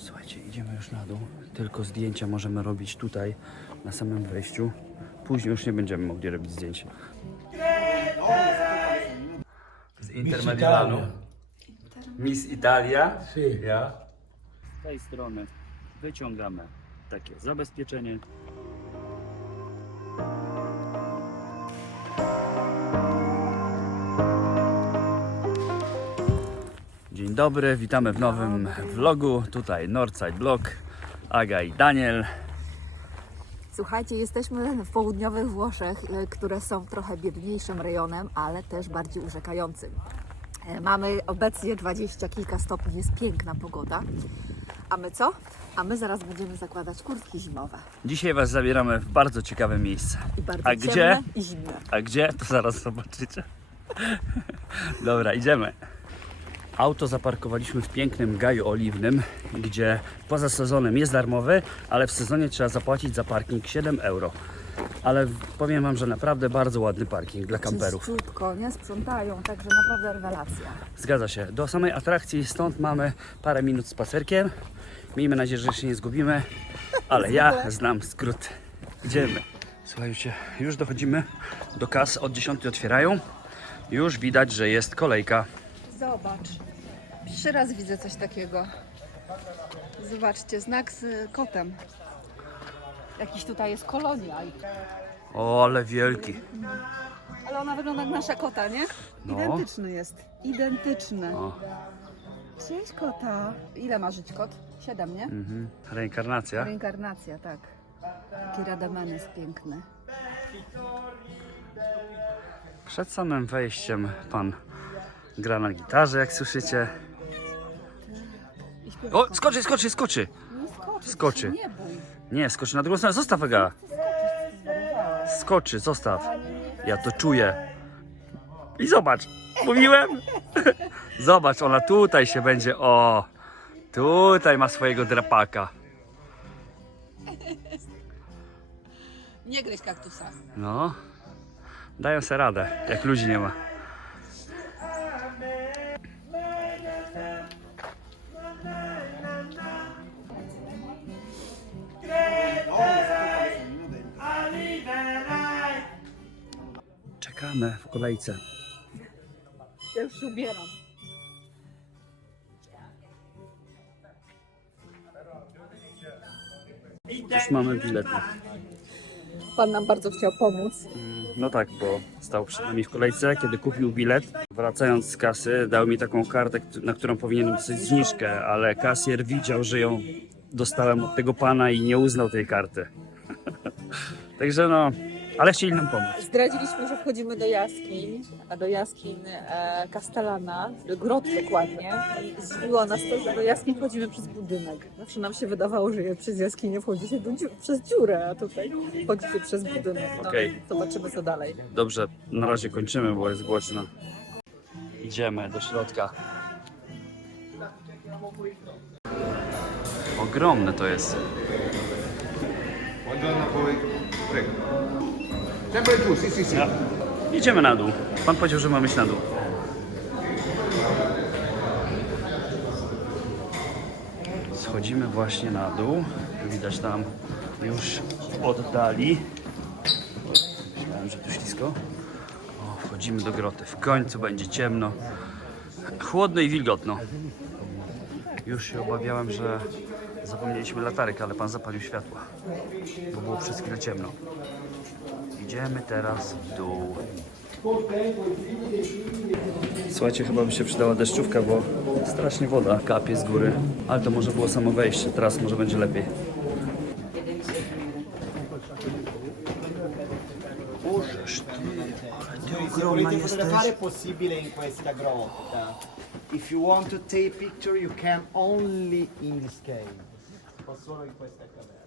Słuchajcie, idziemy już na dół. Tylko zdjęcia możemy robić tutaj, na samym wejściu. Później już nie będziemy mogli robić zdjęć. Z Intermedialanu. Miss Italia. Ja. Z tej strony wyciągamy takie zabezpieczenie. Dzień dobry, witamy w nowym vlogu. Tutaj Northside Vlog, Aga i Daniel. Słuchajcie, jesteśmy w południowych Włoszech, e, które są trochę biedniejszym rejonem, ale też bardziej urzekającym. E, Mamy obecnie 20 kilka stopni, jest piękna pogoda. A my co? A my zaraz będziemy zakładać kurtki zimowe. Dzisiaj Was zabieramy w bardzo ciekawe miejsce. I bardzo A gdzie? i zimne. A gdzie? To zaraz zobaczycie. Dobra, idziemy. Auto zaparkowaliśmy w pięknym gaju oliwnym, gdzie poza sezonem jest darmowy, ale w sezonie trzeba zapłacić za parking 7 euro. Ale powiem Wam, że naprawdę bardzo ładny parking dla kamperów. Czyściutko, nie sprzątają, także naprawdę rewelacja. Zgadza się. Do samej atrakcji stąd mamy parę minut spacerkiem. Miejmy nadzieję, że się nie zgubimy, ale ja znam skrót. Idziemy. Słuchajcie, już dochodzimy do kas. Od 10 otwierają. Już widać, że jest kolejka. Zobacz. Pierwszy raz widzę coś takiego. Zobaczcie, znak z kotem. Jakiś tutaj jest kolonia. O, ale wielki. Ale ona wygląda jak nasza kota, nie? No. Identyczny jest. Identyczny. O, Cześć kota. Ile ma żyć kot? Siedem, nie? mhm. Reinkarnacja. Reinkarnacja, tak. Taki radaman jest piękny. Przed samym wejściem pan gra na gitarze, jak słyszycie. O, skoczy, skoczy, skoczy. Nie skoczy. skoczy. bój. Nie, skoczy na drugą stronę. Zostaw Ega. Skoczy, zostaw. Ja to czuję. I zobacz, mówiłem. Zobacz, ona tutaj się będzie. O, tutaj ma swojego drapaka. Nie gryź kaktusa. No, dają sobie radę, jak ludzi nie ma. Czekamy w kolejce. Ja już się ubieram. Już mamy bilety. Pan nam bardzo chciał pomóc. No tak, bo stał przed nami w kolejce, kiedy kupił bilet. Wracając z kasy, dał mi taką kartę, na którą powinienem dostać zniżkę, ale kasjer widział, że ją dostałem od tego pana i nie uznał tej karty. Także no, ale chcieli nam pomóc. Zdradziliśmy, że wchodzimy do jaskiń, a do jaskiń e, Castellana, grot dokładnie. I zdziwiło nas to, że do jaskiń wchodzimy przez budynek. Zawsze nam się wydawało, że przez jaskinię wchodzi się do dziu- przez dziurę, a tutaj wchodzi się przez budynek. No, Okej. Zobaczymy co dalej. Dobrze, na razie kończymy, bo jest głośno. Idziemy do środka. Ogromne to jest. Buongiorno a voi. Prego. Giù, sì, sì, sì. Ja. Idziemy na dół. Pan powiedział, że mamy iść na dół. Schodzimy właśnie na dół. Widać tam już oddali. Myślałem, że tu ślisko. O, wchodzimy do groty. W końcu będzie ciemno. Chłodno i wilgotno. Już się obawiałem, że zapomnieliśmy latarek, ale pan zapalił światła. Bo było przez chwilę ciemno. Idziemy teraz w dół. Słuchajcie, chyba by się przydała deszczówka, bo strasznie woda kapie z góry. Ale to może było samo wejście, teraz może będzie lepiej. Bożeż ty, ale ty ogromna jesteś. If you want to take picture you can only in this cave. Solo in questa caverna.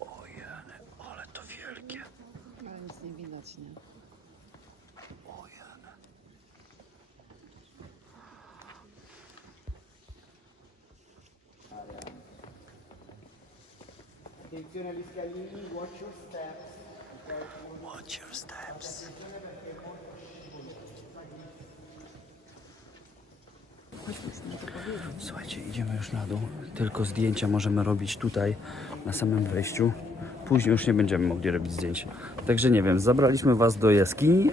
Ojene, ale to wielkie. Ale nic nie widać, nie? Ojene. Attenzione agli scalini, watch your steps. Słuchajcie, idziemy już na dół. Tylko zdjęcia możemy robić tutaj, na samym wejściu. Później już nie będziemy mogli robić zdjęć. Także nie wiem, zabraliśmy Was do jaskini,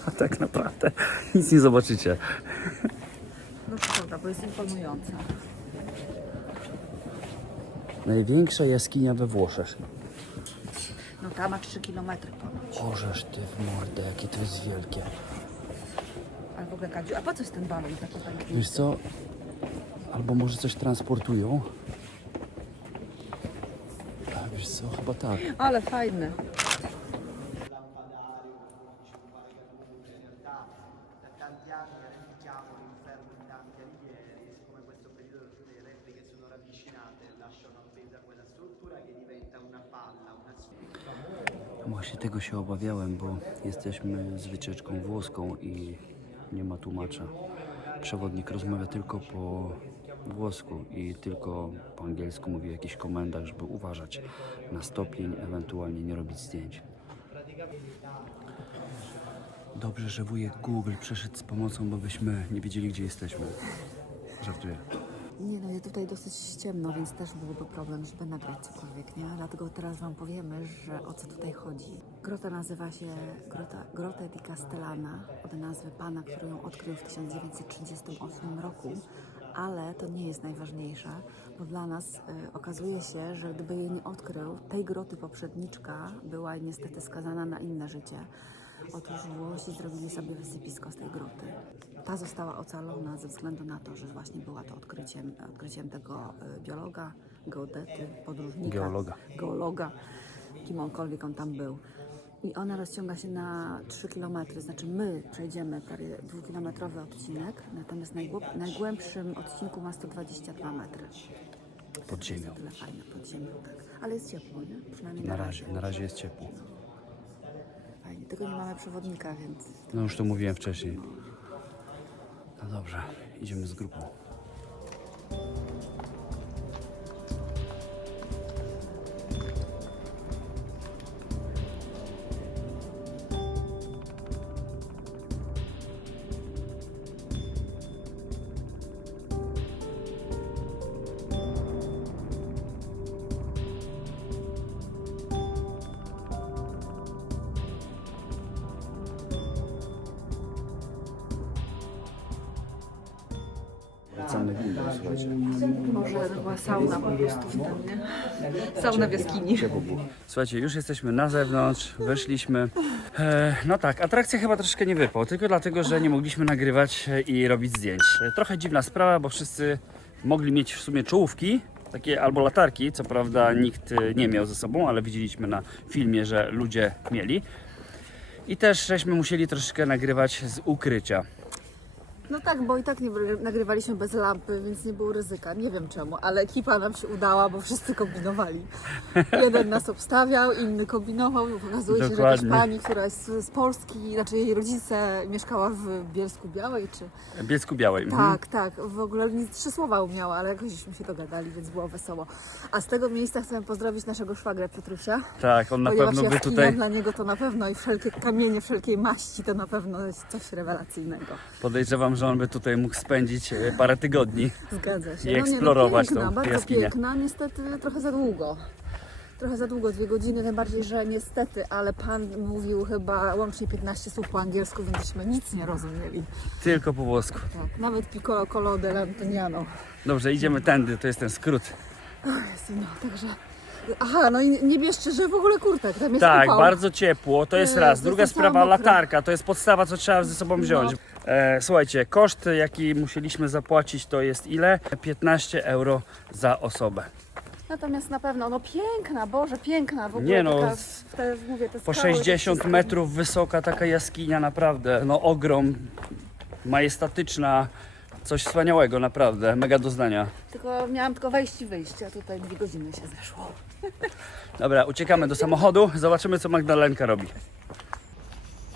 a, tak naprawdę nic nie zobaczycie. No to prawda, bo jest imponująca. Największa jaskinia we Włoszech. No ta ma 3 km ponoć. Ożeż ty w mordę, jakie to jest wielkie. Ale w ogóle Kadziu, a po co jest ten balon taki taki? Wiesz co? Albo może coś transportują? A wiesz co? Chyba tak. Ale fajny. Się obawiałem, bo jesteśmy z wycieczką włoską i nie ma tłumacza. Przewodnik rozmawia tylko po włosku i tylko po angielsku mówi o jakichś komendach, żeby uważać na stopień, ewentualnie nie robić zdjęć. Dobrze, że wujek Google przeszedł z pomocą, bo byśmy nie wiedzieli, gdzie jesteśmy. Żartuję. Nie no, jest tutaj dosyć ciemno, więc też byłoby problem, żeby nagrać cokolwiek, nie? Dlatego teraz Wam powiemy, że o co tutaj chodzi. Grota nazywa się Grota, Grota di Castellana, od nazwy pana, który ją odkrył w 1938 roku. Ale to nie jest najważniejsze, bo dla nas y, okazuje się, że gdyby jej nie odkrył, tej groty poprzedniczka była niestety skazana na inne życie. Otóż Włosi zrobili sobie wysypisko z tej groty. Ta została ocalona ze względu na to, że właśnie była to odkryciem, odkryciem tego y, biologa, geodety, podróżnika, Geologa. geologa, kim onkolwiek on tam był. I ona rozciąga się na 3 km, znaczy my przejdziemy prawie dwukilometrowy odcinek, natomiast najgłęb- najgłębszym odcinku ma 122 metry. Pod ziemią. Tyle fajne pod ziemią, tak. Ale jest ciepło, nie? Przynajmniej Na razie, na razie jest ciepło. Tylko nie mamy przewodnika, więc No już to mówiłem wcześniej. No dobrze, idziemy z grupą. Słuchajcie. może była sauna po prostu w tym, nie? Sauna w jaskini. Ciepło było. Słuchajcie, już jesteśmy na zewnątrz, weszliśmy. E, no tak, atrakcja chyba troszkę nie wypał, tylko dlatego, że nie mogliśmy nagrywać i robić zdjęć. E, Trochę dziwna sprawa, bo wszyscy mogli mieć w sumie czołówki, takie albo latarki, co prawda nikt e, nie miał ze sobą, ale widzieliśmy na filmie, że ludzie mieli. I też żeśmy musieli troszeczkę nagrywać z ukrycia. No tak, bo i tak nie nagrywaliśmy bez lampy, więc nie było ryzyka. Nie wiem czemu, ale ekipa nam się udała, bo wszyscy kombinowali. Jeden nas obstawiał, inny kombinował. Okazuje się, że jakaś pani, która jest z Polski, znaczy jej rodzice mieszkała w Bielsku Białej, czy... Bielsku Białej. mhm. Tak, tak. W ogóle nie- trzy słowa umiała, ale jakośmy się dogadali, więc było wesoło. A z tego miejsca chcę pozdrowić naszego szwagra Piotrusia. Tak, on na pewno by tutaj dla niego to na pewno i wszelkie kamienie, wszelkiej maści to na pewno jest coś rewelacyjnego. podejrzewam, że on by tutaj mógł spędzić e, parę tygodni. Zgadza się. I eksplorować no, piękna, tą bardzo jaskinię. piękna, niestety trochę za długo. Trochę za długo, dwie godziny, tym bardziej, że niestety, ale pan mówił chyba łącznie 15 słów po angielsku, więc żeśmy nic nie rozumieli. Tylko po włosku. Tak, nawet piccolo colo dell'Antoniano. Dobrze, idziemy tędy, to jest ten skrót. Jezu, No, także... Aha, no i nie bierzcie, że w ogóle kurtek, tam jest Tak, upał. bardzo ciepło, to jest Yy, raz. Druga jest sprawa, mokra. latarka, to jest podstawa, co trzeba ze sobą wziąć. E, słuchajcie, koszt, jaki musieliśmy zapłacić, to jest ile? 15 euro za osobę. Natomiast na pewno, no piękna, Boże, piękna w ogóle. Nie no, taka, z- te, mówię, te Po skały, te 60 wszystkie. metrów wysoka taka jaskinia, naprawdę, no ogrom, majestatyczna, coś wspaniałego, naprawdę, mega doznania. Tylko miałam tylko wejść i wyjść, a tutaj dwie godziny się zeszło. Dobra, uciekamy do samochodu, zobaczymy co Magdalenka robi.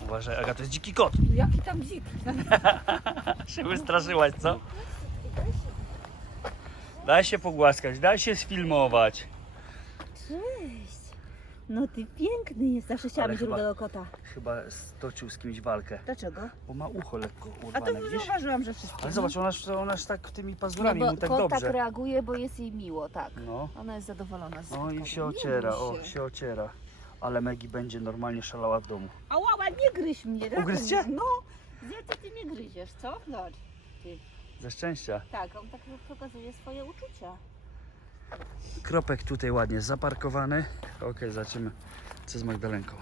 Uważaj, Aga, to jest dziki kot. Jaki tam dzik? się wystraszyłaś, co? Daj się pogłaskać, daj się sfilmować. No ty piękny jest, zawsze chciałam Ale mieć chyba- rudego kota. Chyba stoczył z kimś walkę, Dlaczego? bo ma ucho lekko A to urwane, widzisz? zauważyłam, że wszystko. Ale zobacz, ona, ona aż tak tymi no, pazurami mu tak kot dobrze. tak reaguje, bo jest jej miło, tak. No, Ona jest zadowolona z no i spotkania. się Nie ociera, bój o, się ociera. Ale Megi będzie normalnie szalała w domu. A łała, nie gryź mnie. Ugryzł cię? No, gdzie ty, ty mnie gryziesz, co? No, ty. Ze szczęścia. Tak, on tak pokazuje swoje uczucia. Kropek tutaj ładnie zaparkowany. Okej, zobaczymy co z Magdalenką.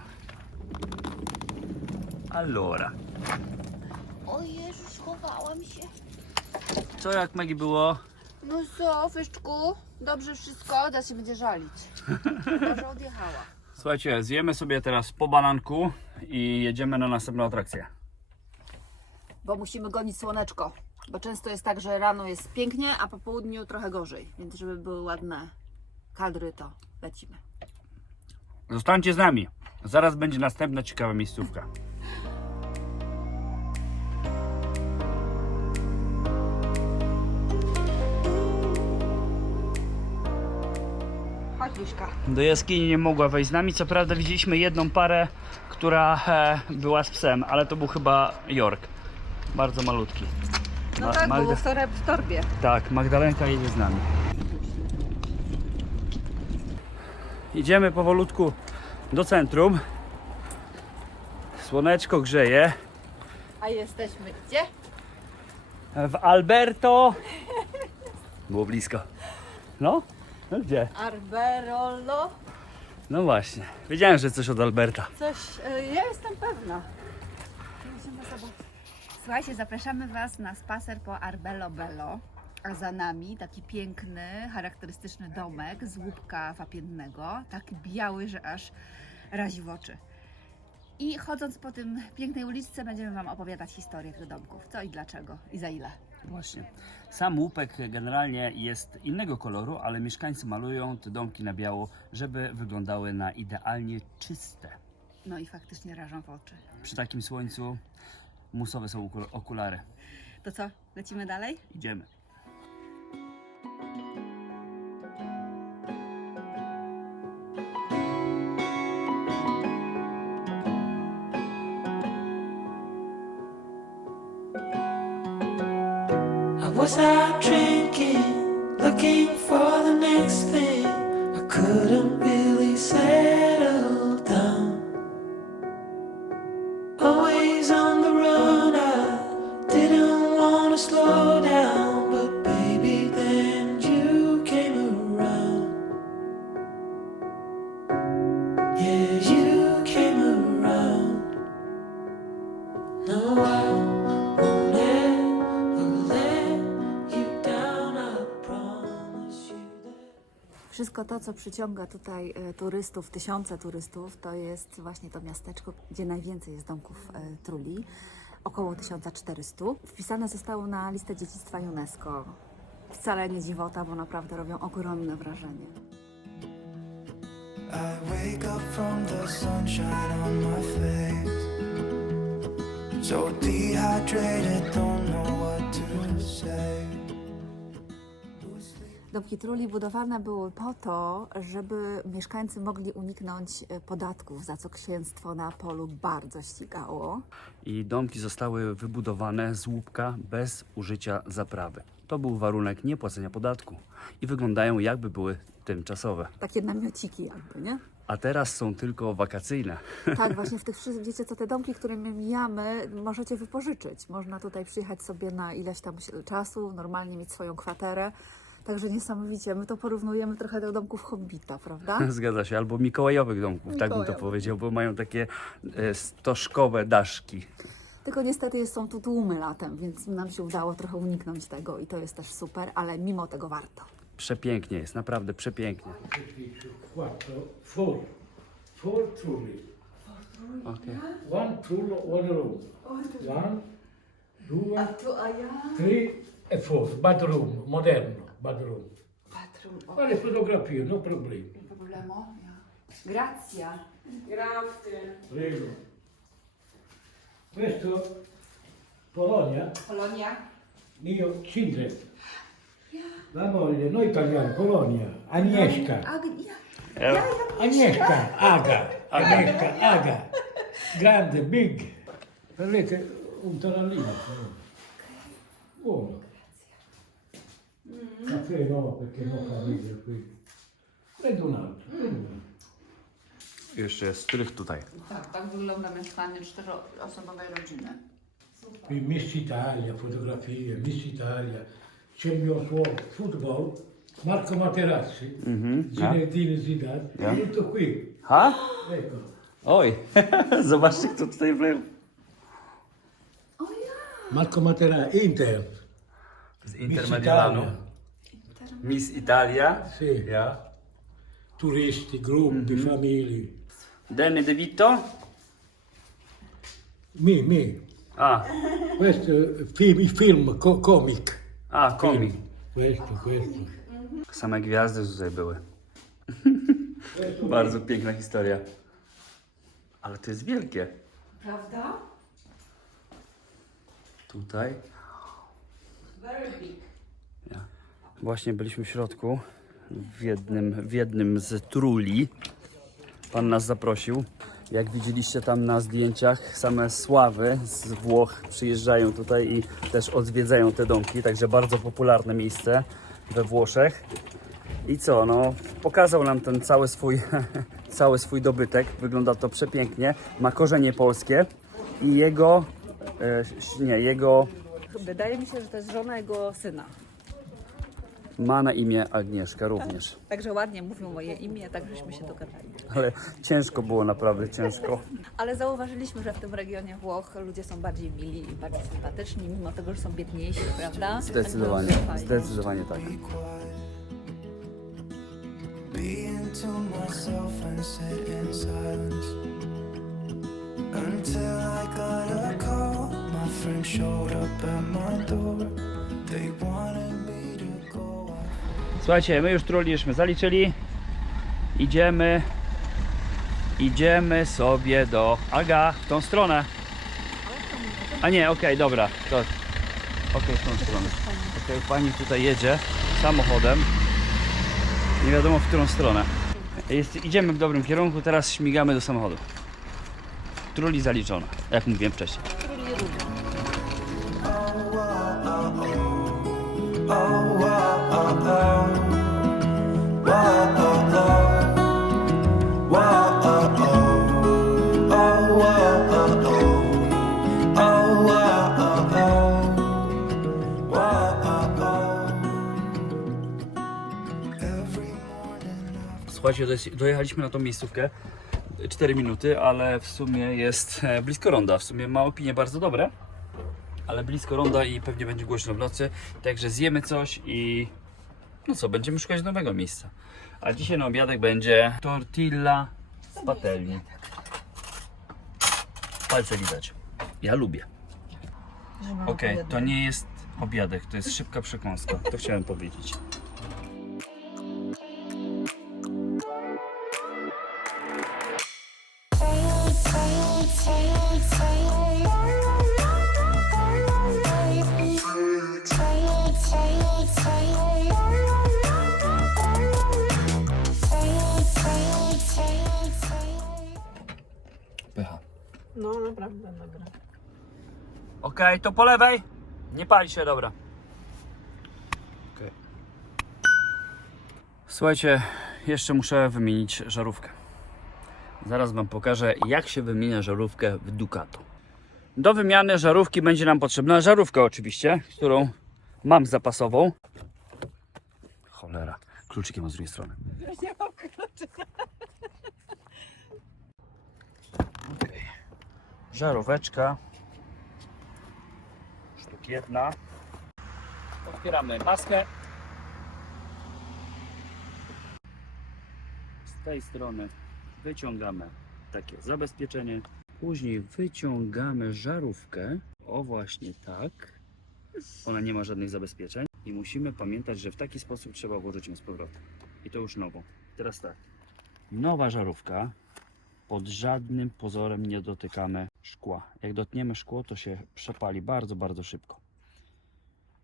Allora. O Jezu, schowałam się. Co jak Megi było? No co, Fyszczku? Dobrze wszystko? Teraz się będzie żalić. Może odjechała. Słuchajcie, zjemy sobie teraz po bananku i jedziemy na następną atrakcję. Bo musimy gonić słoneczko. Bo często jest tak, że rano jest pięknie, a po południu trochę gorzej. Więc żeby były ładne kadry, to lecimy. Zostańcie z nami. Zaraz będzie następna ciekawa miejscówka. Chodź, Liszka. Do jaskini nie mogła wejść z nami. Co prawda widzieliśmy jedną parę, która e, była z psem, ale to był chyba York. Bardzo malutki. No tak, Magda- było w, toreb, w torbie. Tak, Magdalenka jedzie z nami. Idziemy powolutku do centrum. Słoneczko grzeje. A jesteśmy gdzie? W Alberto. Było blisko. No? No gdzie? Arberolo. No właśnie. Wiedziałem, że coś od Alberta. Coś, y, ja jestem pewna. Słuchajcie, zapraszamy Was na spacer po Arbelo Bello. A za nami taki piękny, charakterystyczny domek z łupka wapiennego, taki biały, że aż razi w oczy. I chodząc po tym pięknej uliczce będziemy Wam opowiadać historię tych domków. Co i dlaczego i za ile. Właśnie. Sam łupek generalnie jest innego koloru, ale mieszkańcy malują te domki na biało, żeby wyglądały na idealnie czyste. No i faktycznie rażą w oczy. Przy takim słońcu musowe są okul- okulary. To co, lecimy dalej? Idziemy. To, co przyciąga tutaj e, turystów, tysiące turystów, to jest właśnie to miasteczko, gdzie najwięcej jest domków e, truli. Około 1400. Wpisane zostało na listę dziedzictwa UNESCO. Wcale nie dziwota, bo naprawdę robią ogromne wrażenie. I wake up from the sunshine on my face. So dehydrated, don't know what to say. Domki truli budowane były po to, żeby mieszkańcy mogli uniknąć e, podatków, za co księstwo na polu bardzo ścigało. I domki zostały wybudowane z łupka bez użycia zaprawy. To był warunek niepłacenia podatku i wyglądają jakby były tymczasowe. Takie namiociki jakby, nie? A teraz są tylko wakacyjne. Tak, właśnie w tych wszystkich, wiecie co, te domki, które my mijamy, możecie wypożyczyć. Można tutaj przyjechać sobie na ileś tam czasu, normalnie mieć swoją kwaterę. Także niesamowicie, my to porównujemy trochę do domków Hobbita, prawda? Zgadza się, albo mikołajowych domków, tak bym to powiedział, bo mają takie e, stożkowe daszki. Tylko niestety są tu tłumy latem, więc nam się udało trochę uniknąć tego i to jest też super, ale mimo tego warto. Przepięknie jest, naprawdę przepięknie. quattro, four, four trulli, Okay. one trull, one room. One, due, tre e four, bedroom, moderno, bedroom. Fare fotografie, no problemi. Problemo? Gracja. Prego. Questo, Polonia, Polonia. mio Cindre. La moglie, noi italiani, Polonia, Agnieszka. Agnia. Agnieszka, Aga, Agnieszka, Aga. Grande, big. Vedete un tarallino. Buono. Caffè no, perché non fa ridere qui. Prendo un altro. Jeszcze jest strych tutaj. Tak, tak wygląda mieszkanie czteroosobowej rodziny. Qui Miss Italia, fotografie, Miss Italia. C'è il mio suo football, Marco Materazzi, Zinedine Zidane, Ja. tutto qui. Ha? Ecco. Oj, zobaczcie kto tutaj był. Marco Materazzi, Inter. Z Miss. Italia. Miss Italia. Sì. Ja. Turisti, gruppi, famiglie. Danny DeVito. Mi, mi. A, Questo è film, il film co- comic. a, komik. Questo, questo. Same gwiazdy tutaj były. Bardzo piękna historia. Ale to jest wielkie. Prawda? Tutaj. Ja. Właśnie byliśmy w środku, w jednym, w jednym z truli. Pan nas zaprosił. Jak widzieliście tam na zdjęciach, same sławy z Włoch przyjeżdżają tutaj i też odwiedzają te domki, także bardzo popularne miejsce we Włoszech. I co, no, pokazał nam ten cały swój, cały swój dobytek. Wygląda to przepięknie. Ma korzenie polskie i jego, e, nie, jego Wydaje mi się, że to jest żona jego syna. Ma na imię Agnieszka również. Także ładnie mówią moje imię, tak żeśmy się dogadali. Ale ciężko było, naprawdę ciężko. Ale zauważyliśmy, że w tym regionie Włoch ludzie są bardziej mili i bardziej sympatyczni, mimo tego, że są biedniejsi, prawda? Zdecydowanie, fajnie. zdecydowanie tak. Being to myself and sit in silence until I got a call. My friend showed up at my door. They wanted Słuchajcie, my już troliliśmy, zaliczyli. Idziemy. Idziemy sobie do Aga w tą stronę. A nie, okej, dobra. To okej, w tą stronę. Okej, pani tutaj jedzie samochodem. Nie wiadomo w którą stronę. Jest, idziemy w dobrym kierunku, teraz śmigamy do samochodu. Truli zaliczona, jak mówiłem wcześniej. Słuchajcie, dojechaliśmy na tą miejscówkę 4 minuty, ale w sumie jest e, blisko ronda. W sumie ma opinie bardzo dobre, ale blisko ronda i pewnie będzie głośno w nocy. Także zjemy coś i no co, będziemy szukać nowego miejsca. A dzisiaj na obiadek będzie tortilla z patelni. Palce widać. Ja lubię. Okej, to nie jest obiadek, to jest szybka przekąska. To chciałem powiedzieć. Pycha. No naprawdę dobra. Okej, to po lewej. Nie pali się, dobra. Słuchajcie, jeszcze muszę wymienić żarówkę. Zaraz Wam pokażę, jak się wymienia żarówkę w Ducato. Do wymiany żarówki będzie nam potrzebna żarówka oczywiście, którą mam zapasową. Cholera, kluczyki mam z drugiej strony. Okej. Żaróweczka. Sztuk jedna. Otwieramy maskę. Z tej strony wyciągamy takie zabezpieczenie. Później wyciągamy żarówkę. O właśnie tak. Ona nie ma żadnych zabezpieczeń. I musimy pamiętać, że w taki sposób trzeba włożyć ją z powrotem. I to już nową. Teraz tak. Nowa żarówka. Pod żadnym pozorem nie dotykamy szkła. Jak dotkniemy szkło, to się przepali bardzo, bardzo szybko.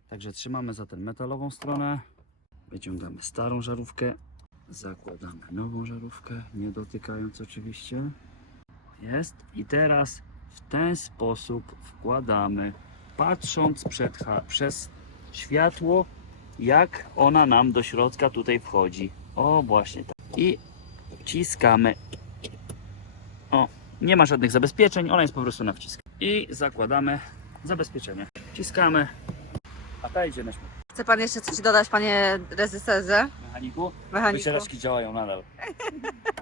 Także trzymamy za tę metalową stronę. Wyciągamy starą żarówkę. Zakładamy nową żarówkę, nie dotykając oczywiście. Jest. I teraz w ten sposób wkładamy, patrząc przed, przez światło, jak ona nam do środka tutaj wchodzi. O, właśnie tak. I wciskamy. O, nie ma żadnych zabezpieczeń, ona jest po prostu na wcisk. I zakładamy zabezpieczenie. Wciskamy, a ta idzie na śmierć. Chce Pan jeszcze coś dodać, Panie rezyserze? Mechaniku? Mechaniku? Wycieraczki działają nadal.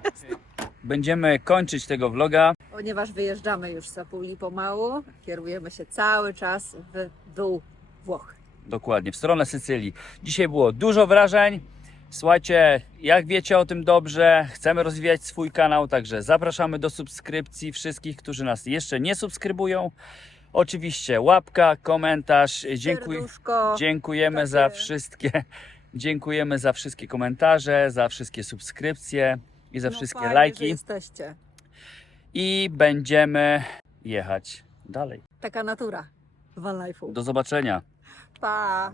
Będziemy kończyć tego vloga. Ponieważ wyjeżdżamy już z Apuli pomału, kierujemy się cały czas w dół Włoch. Dokładnie, w stronę Sycylii. Dzisiaj było dużo wrażeń. Słuchajcie, jak wiecie o tym dobrze, chcemy rozwijać swój kanał, także zapraszamy do subskrypcji wszystkich, którzy nas jeszcze nie subskrybują. Oczywiście łapka, komentarz. Serduszko. Dziękujemy za takie. wszystkie, dziękujemy za wszystkie komentarze, za wszystkie subskrypcje i za No wszystkie fajnie, że lajki. jesteście. I będziemy jechać dalej. Taka natura. Van Life'u. Do zobaczenia. Pa!